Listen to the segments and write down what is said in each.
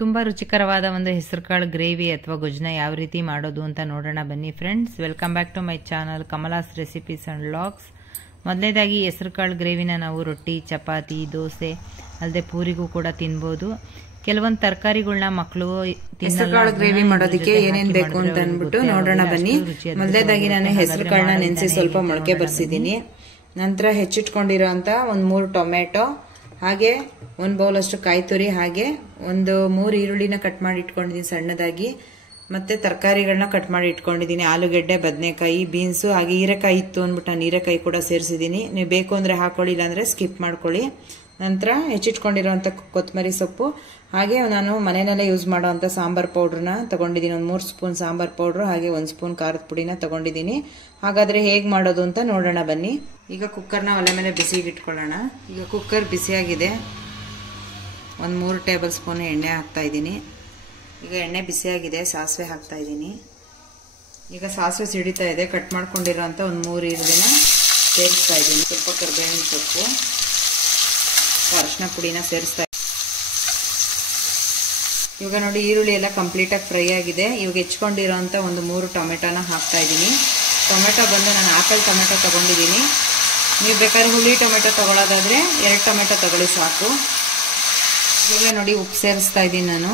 ತುಂಬಾ ರುಚಿಕರವಾದ ಒಂದು ಹೆಸರುಕಾಳು ಗ್ರೇವಿ ಅಥವಾ ಗೊಜ್ಜನ್ನ ಯಾವ ರೀತಿ ಮಾಡೋದು ಅಂತ ನೋಡೋಣ ಬನ್ನಿ friends. Welcome back to my channel Kamala's recipes and vlogs. ಮೊದಲನೇದಾಗಿ ಹೆಸರುಕಾಳು ಗ್ರೇವಿನ ನಾವು ರೊಟ್ಟಿ, ಚಪಾತಿ, ದೋಸೆ ಅಲ್ಲದೆ ಪೂರಿಗೂ ಕೂಡ ತಿನ್ಬೋದು. ಕೆಲವೊಂದು ತರಕಾರಿಗಳನ್ನ ಮಕ್ಕಳು ಹೆಸರುಕಾಳು ಗ್ರೇವಿ ಮಾಡೋದಕ್ಕೆ ಏನೇನ್ ಬೇಕು ಅಂತ ಅಂದ್ಬಿಟ್ಟು ನೋಡೋಣ ಬನ್ನಿ. ಮೊದಲನೇದಾಗಿ ನಾನು ಹೆಸರುಕಾಳನ್ನ ನೆನೆಸಿ ಸ್ವಲ್ಪ ಮೊಳಕೆ ಬರ್ಸಿದೀನಿ. ನಂತರ ಹೆಚ್ಚಿಟ್ಕೊಂಡಿರೋಂತ ಒಂದ್ 3 ಟೊಮೆಟೊ, ಹಾಗೆ 1 ಬೌಲ್ ಅಷ್ಟು ಕಾಯಿ ತುರಿ, ಹಾಗೆ ಒಂದು 3 ಈರುಳ್ಳಿನ ಕಟ್ ಮಾಡಿ ಇಟ್ಕೊಂಡಿದೀನಿ ಸಣ್ಣದಾಗಿ. ಮತ್ತೆ ತರಕಾರಿಗಳನ್ನ ಕಟ್ ಮಾಡಿ ಇಟ್ಕೊಂಡಿದೀನಿ. ಆಲೂಗೆಡ್ಡೆ, ಬದನೆಕಾಯಿ, ಬೀನ್ಸು, ಹಾಗೆ ಹೀರೆಕಾಯಿ ಇತ್ತು ಅಂದ್ಬಿಟ್ಟು ನಾನು ಹೀರೆಕಾಯಿ ಕೂಡ ಸೇರಿಸಿದೀನಿ. ನೀವು ಬೇಕು ಅಂದ್ರೆ ಹಾಕೊಳ್ಳಿ, ಇಲ್ಲಾಂದ್ರೆ ಸ್ಕಿಪ್ ಮಾಡ್ಕೊಳ್ಳಿ. ನಂತರ ಹೆಚ್ಚಿಟ್ಕೊಂಡಿರೋಂಥ ಕೊತ್ತಂಬರಿ ಸೊಪ್ಪು, ಹಾಗೆ ನಾನು ಮನೆಯಲ್ಲೇ ಯೂಸ್ ಮಾಡೋಂಥ ಸಾಂಬಾರ್ ಪೌಡ್ರನ್ನ ತಗೊಂಡಿದ್ದೀನಿ. ಒಂದು 3 ಸ್ಪೂನ್ ಸಾಂಬಾರ್ ಪೌಡ್ರು, ಹಾಗೆ 1 ಸ್ಪೂನ್ ಖಾರದ ಪುಡಿನ ತಗೊಂಡಿದ್ದೀನಿ. ಹಾಗಾದ್ರೆ ಹೇಗೆ ಮಾಡೋದು ಅಂತ ನೋಡೋಣ ಬನ್ನಿ. ಈಗ ಕುಕ್ಕರ್ನ ಒಲೆ ಮೇಲೆ ಬಿಸಿಗೆ ಇಟ್ಕೊಳ್ಳೋಣ. ಈಗ ಕುಕ್ಕರ್ ಬಿಸಿಯಾಗಿದೆ. ಒಂದು 3 ಟೇಬಲ್ ಸ್ಪೂನ್ ಎಣ್ಣೆ ಹಾಕ್ತಾ ಇದ್ದೀನಿ. ಈಗ ಎಣ್ಣೆ ಬಿಸಿಯಾಗಿದೆ, ಸಾಸಿವೆ ಹಾಕ್ತಾ ಇದ್ದೀನಿ. ಈಗ ಸಾಸಿವೆ ಸಿಡಿತಾ ಇದೆ. ಕಟ್ ಮಾಡ್ಕೊಂಡಿರೋಂಥ ಒಂದು 3 ಈರುಳ್ಳಿನ ಸೇರಿಸ್ತಾ ಇದ್ದೀನಿ. ಸ್ವಲ್ಪ ಕರಿಬೇವಿನ ಸೊಪ್ಪು, ಅರಿಶಿನ ಪುಡಿನ ಸೇರಿಸ್ತಾ ಇದ್ದೀನಿ. ಇವಾಗ ನೋಡಿ ಈರುಳ್ಳಿ ಎಲ್ಲ ಕಂಪ್ಲೀಟಾಗಿ ಫ್ರೈ ಆಗಿದೆ. ಇವಾಗ ಹೆಚ್ಕೊಂಡಿರೋಂಥ ಒಂದು 3 ಟೊಮೆಟೊನ ಹಾಕ್ತಾ ಇದ್ದೀನಿ. ಟೊಮೆಟೊ ಬಂದು ನಾನು ಆಪಲ್ ಟೊಮೆಟೊ ತಗೊಂಡಿದ್ದೀನಿ. ನೀವು ಬೇಕಾದ್ರೆ ಹುಳಿ ಟೊಮೆಟೊ ತಗೊಳ್ಳೋದಾದ್ರೆ 2 ಟೊಮೆಟೊ ತಗೊಳ್ಳಿ ಸಾಕು. ಇವಾಗ ನೋಡಿ ಉಪ್ಪು ಸೇರಿಸ್ತಾ ಇದ್ದೀನಿ ನಾನು.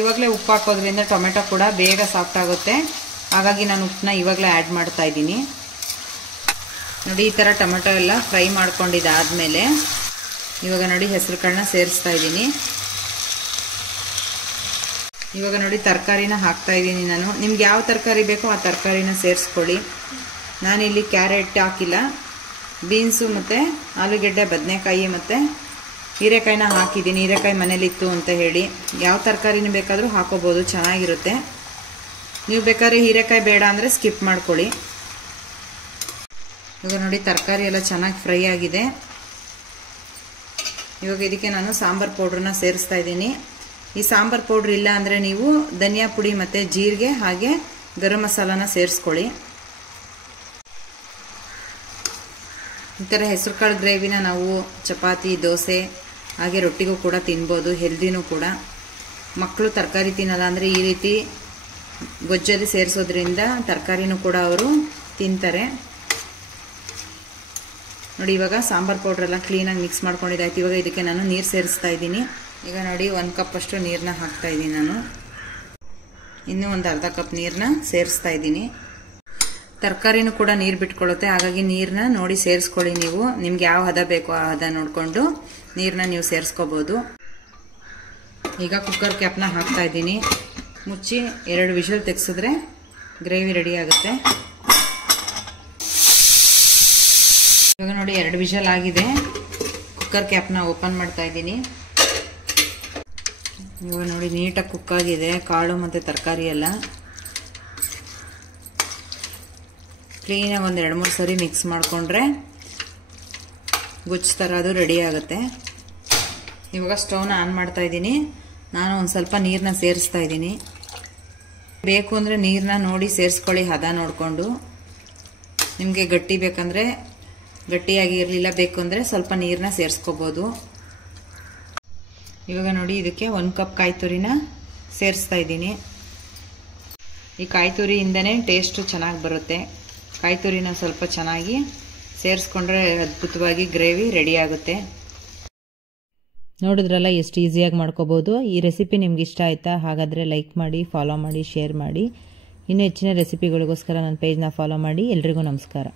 ಇವಾಗಲೇ ಉಪ್ಪು ಹಾಕೋದ್ರಿಂದ ಟೊಮೆಟೊ ಕೂಡ ಬೇಗ ಸಾಫ್ಟ್ ಆಗುತ್ತೆ. ಹಾಗಾಗಿ ನಾನು ಉಪ್ಪನ್ನ ಇವಾಗಲೇ ಆ್ಯಡ್ ಮಾಡ್ತಾ ಇದ್ದೀನಿ. ನೋಡಿ ಈ ಥರ ಟೊಮೆಟೊ ಎಲ್ಲ ಫ್ರೈ ಮಾಡ್ಕೊಂಡಿದ್ದಾದ್ಮೇಲೆ ಇವಾಗ ನೋಡಿ ಹೆಸರುಕಾಳನ್ನ ಸೇರಿಸ್ತಾ ಇದ್ದೀನಿ. ಇವಾಗ ನೋಡಿ ತರಕಾರಿನ ಹಾಕ್ತಾ ಇದ್ದೀನಿ ನಾನು. ನಿಮ್ಗೆ ಯಾವ ತರಕಾರಿ ಬೇಕೋ ಆ ತರಕಾರಿನ ಸೇರಿಸ್ಕೊಳ್ಳಿ. ನಾನಿಲ್ಲಿ ಕ್ಯಾರೆಟ್ ಹಾಕಿಲ್ಲ, ಬೀನ್ಸು ಮತ್ತು ಆಲೂಗೆಡ್ಡೆ, ಬದನೆಕಾಯಿ ಮತ್ತು ಹೀರೆಕಾಯಿನ ಹಾಕಿದ್ದೀನಿ. ಹೀರೆಕಾಯಿ ಮನೇಲಿತ್ತು ಅಂತ ಹೇಳಿ ಯಾವ ತರಕಾರಿನ ಬೇಕಾದರೂ ಹಾಕೋಬೋದು, ಚೆನ್ನಾಗಿರುತ್ತೆ. ನೀವು ಬೇಕಾದ್ರೆ ಹೀರೆಕಾಯಿ ಬೇಡ ಅಂದರೆ ಸ್ಕಿಪ್ ಮಾಡ್ಕೊಳ್ಳಿ. ಇವಾಗ ನೋಡಿ ತರಕಾರಿ ಎಲ್ಲ ಚೆನ್ನಾಗಿ ಫ್ರೈ ಆಗಿದೆ. ಇವಾಗ ಇದಕ್ಕೆ ನಾನು ಸಾಂಬಾರ್ ಪೌಡ್ರನ್ನ ಸೇರಿಸ್ತಾ ಇದ್ದೀನಿ. ಈ ಸಾಂಬಾರ್ ಪೌಡ್ರ್ ಇಲ್ಲ ಅಂದರೆ ನೀವು ಧನಿಯಾ ಪುಡಿ ಮತ್ತು ಜೀರಿಗೆ, ಹಾಗೆ ಗರಂ ಮಸಾಲಾನ ಸೇರಿಸ್ಕೊಳ್ಳಿ. ಈ ಥರ ಹೆಸರುಕಾಳು ಗ್ರೇವಿನ ನಾವು ಚಪಾತಿ, ದೋಸೆ, ಹಾಗೆ ರೊಟ್ಟಿಗೂ ಕೂಡ ತಿನ್ಬೋದು, ಹೆಲ್ದಿನೂ ಕೂಡ. ಮಕ್ಕಳು ತರಕಾರಿ ತಿನ್ನಲ್ಲ ಅಂದರೆ ಈ ರೀತಿ ಗೊಜ್ಜಲ್ಲಿ ಸೇರಿಸೋದ್ರಿಂದ ತರಕಾರಿನೂ ಕೂಡ ಅವರು ತಿಂತಾರೆ. ನೋಡಿ ಇವಾಗ ಸಾಂಬಾರ್ ಪೌಡ್ರೆಲ್ಲ ಕ್ಲೀನಾಗಿ ಮಿಕ್ಸ್ ಮಾಡ್ಕೊಂಡಿದ್ದಾಯ್ತು. ಇವಾಗ ಇದಕ್ಕೆ ನಾನು ನೀರು ಸೇರಿಸ್ತಾ ಇದ್ದೀನಿ. ಈಗ ನೋಡಿ 1 ಕಪ್ ಅಷ್ಟು ನೀರನ್ನ ಹಾಕ್ತಾ ಇದ್ದೀನಿ ನಾನು. ಇನ್ನೂ ಒಂದು ಅರ್ಧ ಕಪ್ ನೀರನ್ನ ಸೇರಿಸ್ತಾ ಇದ್ದೀನಿ. ತರಕಾರಿನೂ ಕೂಡ ನೀರು ಬಿಟ್ಕೊಳ್ಳುತ್ತೆ, ಹಾಗಾಗಿ ನೀರನ್ನ ನೋಡಿ ಸೇರಿಸ್ಕೊಳ್ಳಿ. ನೀವು ನಿಮ್ಗೆ ಯಾವ ಹದ ಬೇಕೋ ಆ ಹದ ನೋಡಿಕೊಂಡು ನೀರನ್ನ ನೀವು ಸೇರಿಸ್ಕೋಬೋದು. ಈಗ ಕುಕ್ಕರ್ ಕ್ಯಾಪ್ನ ಹಾಕ್ತಾ ಇದ್ದೀನಿ. ಮುಚ್ಚಿ 2 ವಿಷಲ್ ತೆಗೆಸಿದ್ರೆ ಗ್ರೇವಿ ರೆಡಿ ಆಗುತ್ತೆ. ಇವಾಗ ನೋಡಿ 2 ವಿಷಲ್ ಆಗಿದೆ. ಕುಕ್ಕರ್ ಕ್ಯಾಪ್ನ ಓಪನ್ ಮಾಡ್ತಾ ಇದ್ದೀನಿ. ಇವಾಗ ನೋಡಿ ನೀಟಾಗಿ ಕುಕ್ ಆಗಿದೆ ಕಾಳು ಮತ್ತು ತರಕಾರಿ ಎಲ್ಲ. ಕ್ಲೀನಾಗಿ ಒಂದು 2-3 ಸರಿ ಮಿಕ್ಸ್ ಮಾಡಿಕೊಂಡ್ರೆ ಗೊಜ್ಜು ಥರ ಅದು ರೆಡಿ ಆಗುತ್ತೆ. ಇವಾಗ ಸ್ಟವ್ನ ಆನ್ ಮಾಡ್ತಾ ಇದ್ದೀನಿ. ನಾನು ಒಂದು ಸ್ವಲ್ಪ ನೀರನ್ನ ಸೇರಿಸ್ತಾ ಇದ್ದೀನಿ. ಬೇಕು ಅಂದರೆ ನೀರನ್ನ ನೋಡಿ ಸೇರಿಸ್ಕೊಳ್ಳಿ, ಹದ ನೋಡಿಕೊಂಡು. ನಿಮಗೆ ಗಟ್ಟಿ ಬೇಕಂದರೆ ಗಟ್ಟಿಯಾಗಿ ಇರಲಿಲ್ಲ, ಬೇಕು ಅಂದರೆ ಸ್ವಲ್ಪ ನೀರನ್ನ ಸೇರಿಸ್ಕೋಬೋದು. ಇವಾಗ ನೋಡಿ ಇದಕ್ಕೆ 1 ಕಪ್ ಕಾಯಿ ತುರಿನ ಸೇರಿಸ್ತಾ ಇದ್ದೀನಿ. ಈ ಕಾಯಿ ತುರಿಯಿಂದನೇ ಟೇಸ್ಟು ಚೆನ್ನಾಗಿ ಬರುತ್ತೆ. ಕಾಯಿ ತುರಿನ ಸ್ವಲ್ಪ ಚೆನ್ನಾಗಿ ಸೇರಿಸ್ಕೊಂಡ್ರೆ ಅದ್ಭುತವಾಗಿ ಗ್ರೇವಿ ರೆಡಿ ಆಗುತ್ತೆ. ನೋಡಿದ್ರಲ್ಲ ಎಷ್ಟು ಈಸಿಯಾಗಿ ಮಾಡ್ಕೋಬೋದು. ಈ ರೆಸಿಪಿ ನಿಮ್ಗೆ ಇಷ್ಟ ಆಯ್ತಾ? ಹಾಗಾದರೆ ಲೈಕ್ ಮಾಡಿ, ಫಾಲೋ ಮಾಡಿ, ಶೇರ್ ಮಾಡಿ. ಇನ್ನೂ ಹೆಚ್ಚಿನ ರೆಸಿಪಿಗಳಿಗೋಸ್ಕರ ನನ್ನ ಪೇಜ್ನ ಫಾಲೋ ಮಾಡಿ. ಎಲ್ರಿಗೂ ನಮಸ್ಕಾರ.